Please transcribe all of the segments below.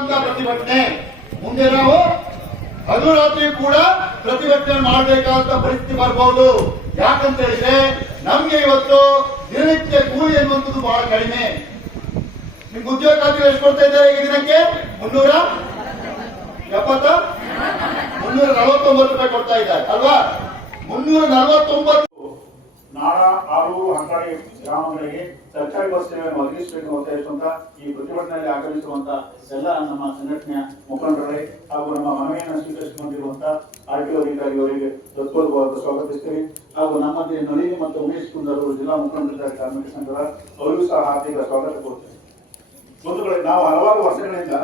ಅಂತ ಪ್ರತಿಭಟನೆ ಮುಂದೆ ನಾವು ಹಗಲು ರಾತ್ರಿ ಕೂಡ ಪ್ರತಿಭಟನೆ ಮಾಡಬೇಕಾದ ಪರಿಸ್ಥಿತಿ ಬರಬಹುದು. ಯಾಕಂತ ಹೇಳಿದ್ರೆ ನಮ್ಗೆ ಇವತ್ತು ದಿನನಿತ್ಯ ಕೂಲಿ ಅನ್ನುವಂಥದ್ದು ಬಹಳ ಕಡಿಮೆ. ನಿಮ್ಗೆ ಉದ್ಯೋಗ ಖಾತ್ರಿ ಎಷ್ಟು ಕೊಡ್ತಾ ಇದ್ದಾರೆ ಈ ದಿನಕ್ಕೆ? 349 ರೂಪಾಯಿ ಕೊಡ್ತಾ ಇದ್ದಾರೆ ಅಲ್ವಾ? 349. ನಾಡ ಆಲೂರು ಹಂಗಾಡಿ ಗ್ರಾಮಗಳಿಗೆ ಸರ್ಕಾರಿ ಬಸ್ ಸೇವೆಯನ್ನು ಒದಗಿಸಬೇಕು ಒತ್ತಾಯಿಸುವಂತ ಈ ಪ್ರತಿಭಟನೆಯಲ್ಲಿ ಆಗಮಿಸುವಂತ ಎಲ್ಲ ನಮ್ಮ ಸಂಘಟನೆಯ ಮುಖಂಡರೇ ಹಾಗೂ ನಮ್ಮ ಮನವಿಯನ್ನು ಸ್ವೀಕರಿಸಿಕೊಂಡಿರುವಂತಹ ಆರ್ಟಿಒ ಅಧಿಕಾರಿಗಳಿಗೆ ಹೃತ್ಪೂರ್ವಕವಾದ ಸ್ವಾಗತಿಸ್ತೀವಿ. ಹಾಗೂ ನಮ್ಮಲ್ಲಿ ನಳಿನಿ ಮತ್ತು ಉಮೇಶ್ ಕುಂದರ್ ಅವರು ಜಿಲ್ಲಾ ಮುಖಂಡರಿದ್ದಾರೆ ಕಾರ್ಮಿಕ ಸಂಘದ, ಅವರಿಗೂ ಸಹ ಹಾರ್ದಿಕ ಸ್ವಾಗತ ಕೊಡ್ತೇವೆ. ಬಂಧುಗಳೇ, ನಾವು ಹಲವಾರು ವರ್ಷಗಳಿಂದ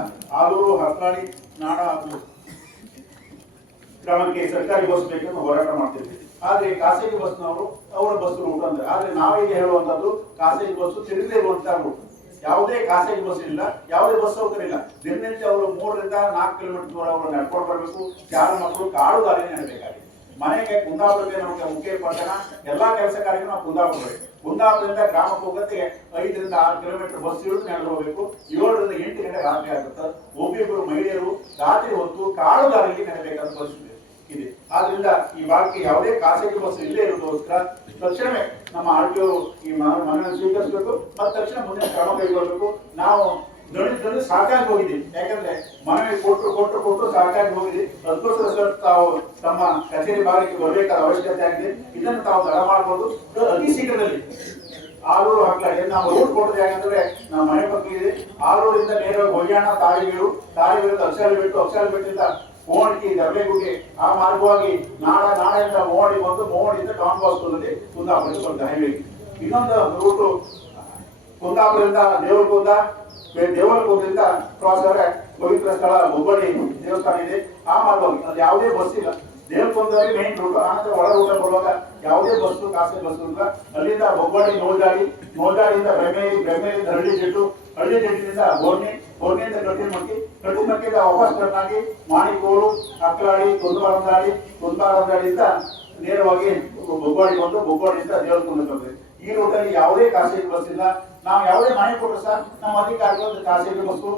ಆಲೂರು ಹಂಗಾಡಿ ನಾಡ ಗ್ರಾಮಕ್ಕೆ ಸರ್ಕಾರಿ ಬಸ್ ಬೇಕೆಂದು ಹೋರಾಟ ಮಾಡ್ತಿರ್ತೀವಿ. ಆದ್ರೆ ಖಾಸಗಿ ಬಸ್ನವರು ಅವರ ಬಸ್ ರೂಟ್ ಅಂದ್ರೆ, ಆದ್ರೆ ನಾವೀಗ ಹೇಳುವಂತದ್ದು ಖಾಸಗಿ ಬಸ್ ತಿಳಿದೇ ಇರುವಂತಹ ರೂಟ್. ಯಾವುದೇ ಖಾಸಗಿ ಬಸ್ ಇಲ್ಲ, ಯಾವುದೇ ಬಸ್ ಸೌಕರ್ಯ ಇಲ್ಲ. ದಿನನಿತ್ಯ ಅವರು 3 ರಿಂದ 4 ಕಿಲೋಮೀಟರ್ ದೂರ ಅವರು ನಡ್ಕೊಂಡು ಬರಬೇಕು. ಶಾಲಾ ಮಕ್ಕಳು ಕಾಡು ದಾರಿ ನಡಬೇಕಾಗಿದೆ. ಮನೆಗೆ ಕುಂದಾಪುರಕ್ಕೆ ನಮಗೆ ಮುಖ್ಯ ಪಟ್ಟಣ, ಎಲ್ಲಾ ಕೆಲಸ ಕಾರ್ಯಗಳು ನಾವು ಕುಂದಾಪುರ. ಕುಂದಾಪುರದಿಂದ ಗ್ರಾಮಕ್ಕೆ ಹೋಗೋದಕ್ಕೆ 5 ರಿಂದ 6 ಕಿಲೋಮೀಟರ್ ಬಸ್ ಹಿಡಿದು ನಡೆದು ಹೋಗಬೇಕು. 7 ರಿಂದ 8 ಗಂಟೆ ರಾತ್ರಿ ಆಗುತ್ತೆ. ಒಬ್ಬೊಬ್ಬರು ಮಹಿಳೆಯರು ರಾತ್ರಿ ಹೊತ್ತು ಕಾಡು ದಾರಿಯಲ್ಲಿ ನಡೆಬೇಕಾದ ಪರಿಸ್ಥಿತಿ ಇದೆ. ಆದ್ರಿಂದ ಈ ಭಾಗಕ್ಕೆ ಯಾವುದೇ ಖಾಸಗಿ ಬಸ್ ಇಲ್ಲೇ ಇರೋದಕ್ಕೋಸ್ಕರ ತಕ್ಷಣವೇ ನಮ್ಮ ಆರ್ಟಿಒ ಈ ಮನವಿಯನ್ನು ಸ್ವೀಕರಿಸಬೇಕು ಮತ್ತು ತಕ್ಷಣ ಮುಂದಿನ ಕ್ರಮ ಕೈಗೊಳ್ಳಬೇಕು. ನಾವು ದಣಿದು ಸಾಕಾಗಿ ಹೋಗಿದ್ದೀವಿ. ಯಾಕಂದ್ರೆ ಮನವಿ ಕೊಟ್ಟು ಸಾಕಾಗಿ ಹೋಗಿದ್ದೀವಿ. ಅದಕ್ಕೋಸ್ಕರ ಸರ್ ತಾವು ತಮ್ಮ ಕಚೇರಿ ಭಾಗಕ್ಕೆ ಬರಬೇಕಾದ ಅವಶ್ಯಕತೆ ಆಗಿದೆ. ಇದನ್ನು ತಾವು ತಡ ಮಾಡಬಹುದು. ಅತಿ ಶೀಘ್ರದಲ್ಲಿ ಆಲೂರು ಹಂಗಾಡಿ ನಾವು ರೂಟ್ ಕೊಡೋದು ಯಾಕಂದ್ರೆ ನಮ್ಮ ಮನೆ ಪಕ್ಕ ಇದೆ. ಆಲೂರಿಂದ ನೇರವಾಗಿ ಹೊಯ್ಯಾಣ, ತಾಳಿಬೆಟ್ಟು, ಅಕ್ಷರಬೆಟ್ಟಿಂದ ಮೋಹಣಿಗೆ ದರ್ಬೇಗುಗೆ ಆ ಮಾರ್ಗವಾಗಿ ನಾಡಿಂದ ಮೋಹಣಿ ಬಂದು ಮೋಹಣಿಯಿಂದ ಟಾನ್ ಬಾಸ್ಕೋದಲ್ಲಿ ಕುಂದಾಪುರಕ್ಕೆ ಬರುತ್ತೆ ಹೈವೇ. ಇನ್ನೊಂದು ರೂಟು ಕುಂದಾಪುರದಿಂದ ದೇವರಕುಂದದಿಂದ ಕ್ರಾಸ್ ಆದರೆ ಪವಿತ್ರ ಸ್ಥಳ ಹುಬ್ಬಳ್ಳಿ ದೇವಸ್ಥಾನ ಇದೆ. ಆ ಮಾರ್ಗವಾಗಿ ಅದು ಯಾವುದೇ ಬಸ್ ಇಲ್ಲ. ದೇವರಕುಂದಲ್ಲಿ ಮೇನ್ ರೂಟ್. ಆನಂತರ ಒಳ ರೂಟ್ ಬರುವಾಗ ಯಾವುದೇ ಬಸ್ಸು ಖಾಸಗಿ ಬಸ್ ಇಲ್ಲ. ಅಲ್ಲಿಂದ ಹುಬ್ಬಳ್ಳಿ ನೋಲ್ದಾಡಿಯಿಂದ ಬ್ರಹ್ಮೇಲಿಂದ ಹಳ್ಳಿಜೆಟ್ಟಿನಿಂದ ಬೋರ್ನಿಯಿಂದ ಕಟ್ಟಿಮಕ್ಕಿಯಿಂದ ವಾಪಸ್ ಕರ್ನಾಗಿ ಮಾಣಿಕೋರು, ಅಕ್ಕಲಾಡಿ, ಕುಂದಾರಂದಾಡಿಯಿಂದ ನೇರವಾಗಿ ಬೊಗ್ವಾಡಿ ಬಂದು ಬೊಗ್ವಾಡಿಯಿಂದ ದೇವರಕುಂದ ಬರ್ತದೆ. ಈ ರೂಟಲ್ಲಿ ಯಾವುದೇ ಖಾಸಗಿ ಬಸ್ ಇಲ್ಲ. ನಾವು ಯಾವುದೇ ಮನೆ ಕೊಟ್ಟರು ಸಹ ನಮ್ಮ ಅಧಿಕಾರಿಗಳು ಖಾಸಗಿ ಬಸ್ಸು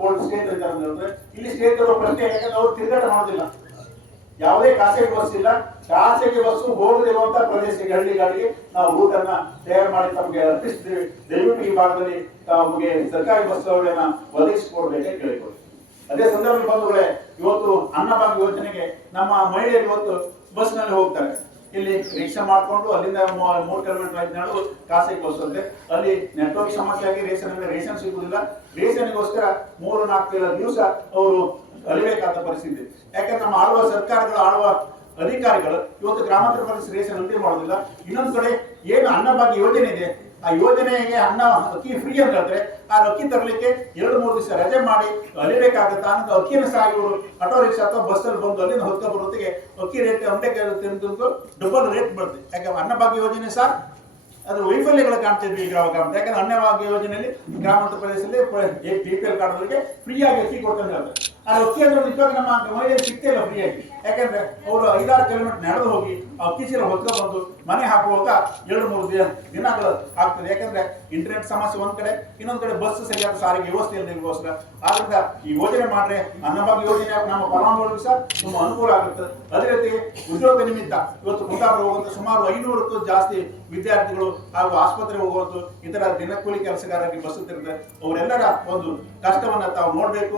ಕೋರ್ಟ್ ಸ್ಟೇಟ್ ಇರ್ತಾರೆ. ಇಲ್ಲಿ ಸ್ಟೇಟ್ ಪ್ರತ್ಯೇಕ, ಯಾಕಂದ್ರೆ ಅವರು ತಿರುಗಾಟ ಮಾಡೋದಿಲ್ಲ. ಯಾವುದೇ ಖಾಸಗಿ ಬಸ್ ಇಲ್ಲ. ಖಾಸಗಿ ಬಸ್ಸು ಹೋಗದಿರುವಂತಹ ಪ್ರದೇಶಕ್ಕೆ ಹಳ್ಳಿಗಳಿಗೆ ನಾವು ರೂಟ್ ಅನ್ನ ತಯಾರು ಮಾಡಿ ತಮಗೆ ಅರ್ಪಿಸ್ತೀವಿ. ದಯವಿಟ್ಟು ಈ ಭಾಗದಲ್ಲಿ ತಮಗೆ ಸರ್ಕಾರಿ ಬಸ್ ಸೇವೆಯನ್ನ ಒದಗಿಸಿಕೊಡ್ಬೇಕೆ ಕೇಳಿಕೊಳ್ಳಿ. ಅದೇ ಸಂದರ್ಭದಲ್ಲಿ ಬಂಧುಗಳೇ, ಇವತ್ತು ಅನ್ನಭಾಗ್ಯ ಯೋಜನೆಗೆ ನಮ್ಮ ಮಹಿಳೆಯರು ಇವತ್ತು ಬಸ್ ನಲ್ಲಿ ಹೋಗ್ತಾರೆ. ಇಲ್ಲಿ ರಿಕ್ಷಾ ಮಾಡ್ಕೊಂಡು ಅಲ್ಲಿಂದ 3 ಕಿಲೋಮೀಟರ್ ಆಯ್ತು ಖಾಸಗಿ ಬಸ್ ಅಂತೆ. ಅಲ್ಲಿ ನೆಟ್ವರ್ಕ್ ಸಮಸ್ಯೆ ಆಗಿ ರೇಷನ್ ಸಿಗುವುದಿಲ್ಲ. ರೇಷನ್ಗೋಸ್ಕರ 3-4 ದಿವಸ ಅವರು ಅಲಿಬೇಕಾದ ಪರಿಸ್ಥಿತಿ. ಯಾಕಂದ್ರೆ ನಮ್ಮ ಆಳುವ ಸರ್ಕಾರಗಳು, ಆಳುವ ಅಧಿಕಾರಿಗಳು ಇವತ್ತು ಗ್ರಾಮಾಂತರ ಪ್ರದೇಶ ರೇಷನ್ ಅಂತೆ ಮಾಡೋದಿಲ್ಲ. ಇನ್ನೊಂದು ಕಡೆ ಏನು ಅನ್ನಭಾಗ್ಯ ಯೋಜನೆ ಇದೆ, ಆ ಯೋಜನೆಗೆ ಅಕ್ಕಿ ಫ್ರೀ ಅಂತ ಹೇಳಿದ್ರೆ ಆ ಅಕ್ಕಿ ತರಲಿಕ್ಕೆ 2-3 ದಿವಸ ರಜೆ ಮಾಡಿ ಅಲಿಬೇಕಾಗತ್ತೆ. ಅನ್ನೋ ಅಕ್ಕಿನ ಸಹ ಇವರು ಆಟೋ ರಿಕ್ಷಾ ಅಥವಾ ಬಸ್ಸಲ್ಲಿ ಬಂದು ಅಲ್ಲಿಂದ ಹೊತ್ಕೊ ಬರೋದಕ್ಕೆ ಅಕ್ಕಿ ರೇಟ್ ಒಂದೇ ತಿಂದು ಡಬಲ್ ರೇಟ್ ಬರುತ್ತೆ. ಯಾಕಂದ್ರೆ ಅನ್ನಭಾಗ್ಯ ಯೋಜನೆ ಸಹ ಅದು ವೈಫಲ್ಯಗಳು ಕಾಣ್ತಿದ್ವಿ ಈ ಗ್ರಾಮ. ಯಾಕಂದ್ರೆ ಅನ್ನಭಾಗ್ಯ ಯೋಜನೆಯಲ್ಲಿ ಗ್ರಾಮಾಂತರ ಪ್ರದೇಶದಲ್ಲಿ BPL ಕಾರ್ಡ್ಗಳಿಗೆ ಫ್ರೀ ಆಗಿ ಅಕ್ಕಿ ಕೊಡ್ತಾನೆ ಹೇಳ್ತಾರೆ. ಆ ಅಕ್ಕಿ ಅಂದ್ರೆ ನಿಜವಾಗಿ ನಮ್ಮ ಮಹಿಳೆಯರು ಸಿಗ್ತಾ ಇಲ್ಲ ಫ್ರೀ ಆಗಿ. ಯಾಕಂದ್ರೆ ಅವರು 5-6 ಕಿಲೋಮೀಟರ್ ನಡೆದು ಹೋಗಿ ಅಕ್ಕಿ ಚೀಲ ಹೊತ್ಕೊ ಬಂದು ಮನೆ ಹಾಕುವಾಗ 2-3 ದಿನಗಳು ಆಗ್ತದೆ. ಯಾಕಂದ್ರೆ ಇಂಟರ್ನೆಟ್ ಸಮಸ್ಯೆ ಒಂದ್ ಕಡೆ, ಇನ್ನೊಂದ್ ಕಡೆ ಬಸ್ ಸರಿಯಾದ ಸಾರಿಗೆ ವ್ಯವಸ್ಥೆ ಇಲ್ಲದಕ್ಕೋಸ್ಕರ. ಆದ್ರಿಂದ ಈ ಯೋಜನೆ ಮಾಡ್ರೆ ಅನ್ನಭಾಗ್ಯ ಯೋಜನೆ ನಮ್ಮ ಫಲಾನುಭವಿಗಳಿಗೂ ಸಹ ತುಂಬಾ ಅನುಕೂಲ ಆಗುತ್ತೆ. ಅದೇ ರೀತಿ ಉದ್ಯೋಗ ನಿಮಿತ್ತ ಇವತ್ತು ಕುಂದಾಪುರ ಹೋಗುವಂತ ಸುಮಾರು 500ಕ್ಕೂ ಜಾಸ್ತಿ ವಿದ್ಯಾರ್ಥಿಗಳು ಹಾಗೂ ಆಸ್ಪತ್ರೆ ಹೋಗುವಂತ ಇತರ ದಿನಕೂಲಿ ಕೆಲಸಗಾರರಿಗೆ ಬಸ್ ಇರುತ್ತೆ. ಅವರೆಲ್ಲರ ಒಂದು ಕಷ್ಟವನ್ನ ತಾವು ನೋಡ್ಬೇಕು.